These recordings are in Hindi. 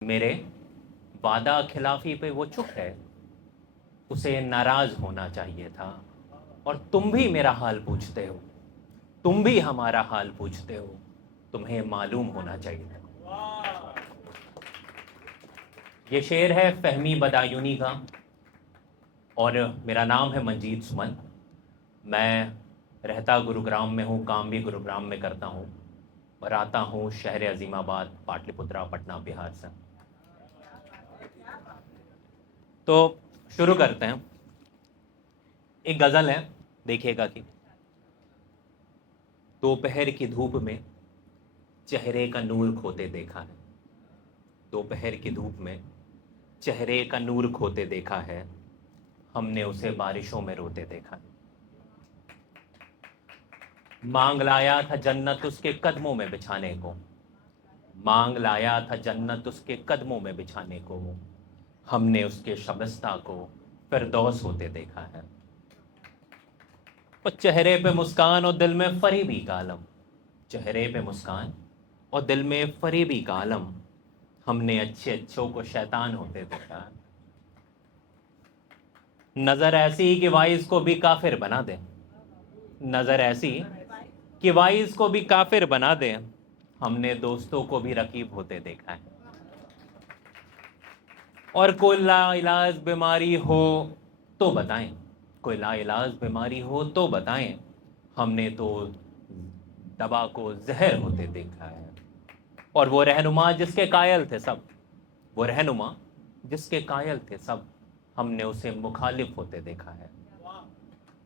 मेरे वादा खिलाफी पे वो चुप है, उसे नाराज होना चाहिए था। और तुम भी मेरा हाल पूछते हो, तुम भी हमारा हाल पूछते हो, तुम्हें मालूम होना चाहिए था। ये शेर है फहमी बदायूनी का और मेरा नाम है मंजीत सुमन। मैं रहता गुरुग्राम में हूँ, काम भी गुरुग्राम में करता हूँ और आता हूँ शहर अजीमाबाद पाटलिपुत्रा पटना बिहार से। तो शुरू करते हैं। एक गज़ल है, देखिएगा कि दोपहर की धूप में चेहरे का नूर खोते देखा है। दोपहर की धूप में चेहरे का नूर खोते देखा है, हमने उसे बारिशों में रोते देखा है। मांग लाया था जन्नत उसके कदमों में बिछाने को, मांग लाया था जन्नत उसके कदमों में बिछाने को, हमने उसके शबस्ता को फिरदौस होते देखा है। और चेहरे पे मुस्कान और दिल में फरेबी का आलम, चेहरे पे मुस्कान और दिल में फरेबी का आलम, हमने अच्छे अच्छों को शैतान होते देखा है। नजर ऐसी कि वाइज को भी काफिर बना दे, नजर ऐसी कि वाइज को भी काफिर बना दे, हमने दोस्तों को भी रकीब होते देखा है। और कोई लाइलाज बीमारी हो तो बताएं, कोई लाइलाज बीमारी हो तो बताएं, हमने तो दवा को जहर होते देखा है। और वो रहनुमा जिसके कायल थे सब, वो रहनुमा जिसके कायल थे सब, हमने उसे मुखालिफ होते देखा है।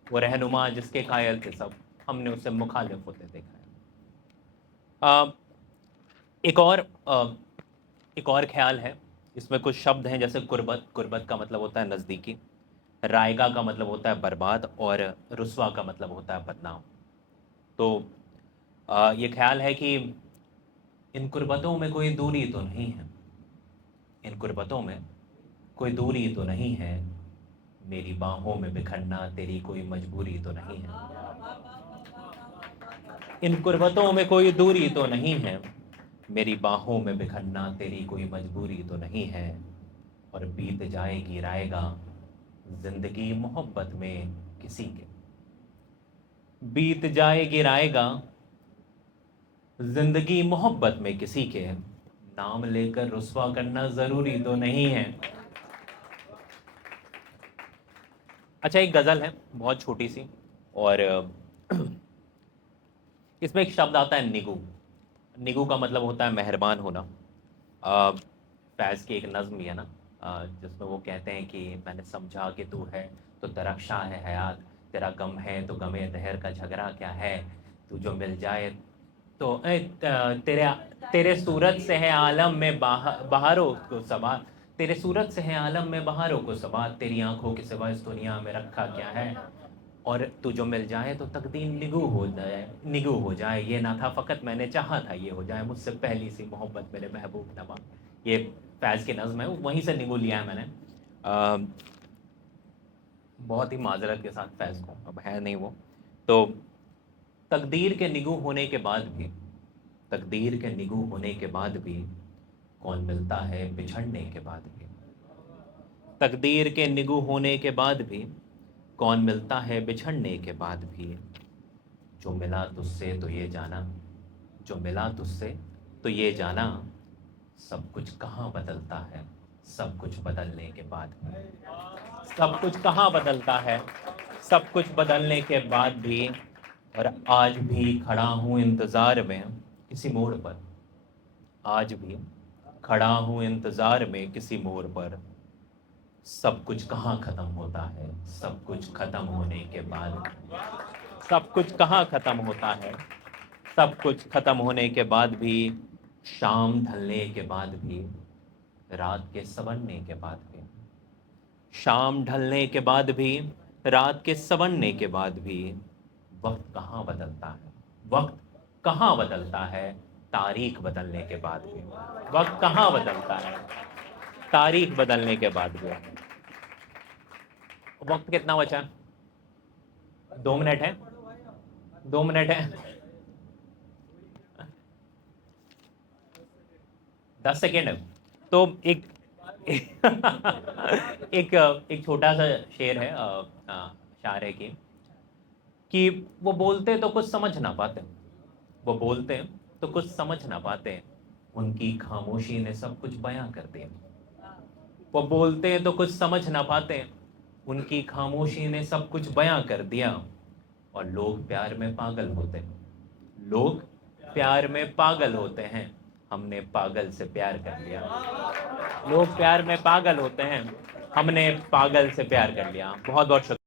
वो रहनुमा जिसके कायल थे सब, हमने उसे मुखालिफ होते देखा है। आ, एक और एक और ख्याल है, इसमें कुछ शब्द हैं जैसे कुर्बत, कुर्बत का मतलब होता है नज़दीकी, रायगा का मतलब होता है बर्बाद और रुस्वा का मतलब होता है बदनाम। तो ये ख्याल है कि इन कुर्बतों में कोई दूरी तो नहीं है, इन कुर्बतों में कोई दूरी तो नहीं है, मेरी बाहों में बिखरना तेरी कोई मजबूरी तो नहीं है। इन कुर्बतों में कोई दूरी तो नहीं है, मेरी बाहों में बिखरना तेरी कोई मजबूरी तो नहीं है। और बीत जाए गिराएगा जिंदगी मोहब्बत में किसी के, बीत जाए गिराएगा जिंदगी मोहब्बत में किसी के, नाम लेकर रुस्वा करना जरूरी तो नहीं है। अच्छा, एक गज़ल है बहुत छोटी सी और इसमें एक शब्द आता है निगू। निगू का मतलब होता है मेहरबान होना। फैज़ की एक नज़्म भी है ना, जिसमें वो कहते हैं कि मैंने समझा कि तू है तो दरख्शां है हयात, तेरा गम है तो गमे दहर का झगड़ा क्या है, तू जो मिल जाए तो तेरे तेरे सूरत से है आलम में बहारों को समा, तेरे सूरत से है आलम में बहारों को समा, तेरी आंखों के सिवा इस दुनिया में रखा क्या है। और तू जो मिल जाए तो तकदीर निगू हो जाए, निगू हो जाए, ये ना था फ़कत मैंने चाहा था ये हो जाए, मुझसे पहली सी मोहब्बत मेरे महबूब नमा। ये फैज़ की नज़्म है, वहीं से निगू लिया है मैंने। बहुत ही माजरत के साथ फैज़ को, अब है नहीं वो। तो तकदीर के निगू होने के बाद भी, तकदीर के निगू होने के बाद भी कौन मिलता है बिछड़ने के बाद भी, तकदीर के निगू होने के बाद भी कौन मिलता है बिछड़ने के बाद भी। जो मिला तुझसे तो ये जाना, जो मिला तुझसे तो ये जाना, सब कुछ कहाँ बदलता है सब कुछ बदलने के बाद भी, सब कुछ कहाँ बदलता है सब कुछ बदलने के बाद भी। और आज भी खड़ा हूँ इंतज़ार में किसी मोड़ पर, आज भी खड़ा हूँ इंतज़ार में किसी मोड़ पर, सब कुछ कहाँ ख़त्म होता है सब कुछ ख़त्म होने के बाद, सब कुछ कहाँ ख़त्म होता है सब कुछ ख़त्म होने के बाद भी, शाम ढलने के बाद भी, रात के संवरने के बाद भी, शाम ढलने के बाद भी, रात के संवरने के बाद भी, वक्त कहाँ बदलता है, वक्त कहाँ बदलता है तारीख बदलने के बाद भी, वक्त कहाँ बदलता है तारीख बदलने के बाद भी। वक्त कितना बचा है? 2 मिनट है, 2 मिनट है, 10 सेकेंड है। तो एक एक छोटा सा शेर है, शायर है कि वो बोलते तो कुछ समझ ना पाते, वो बोलते तो कुछ समझ ना पाते, उनकी खामोशी ने सब कुछ बयां कर दिया। वो बोलते तो कुछ समझ ना पाते, उनकी खामोशी ने सब कुछ बयां कर दिया। और लोग प्यार में पागल होते हैं, लोग प्यार में पागल होते हैं, हमने पागल से प्यार कर लिया। लोग प्यार में पागल होते हैं, हमने पागल से प्यार कर लिया। बहुत बहुत शुक्रिया।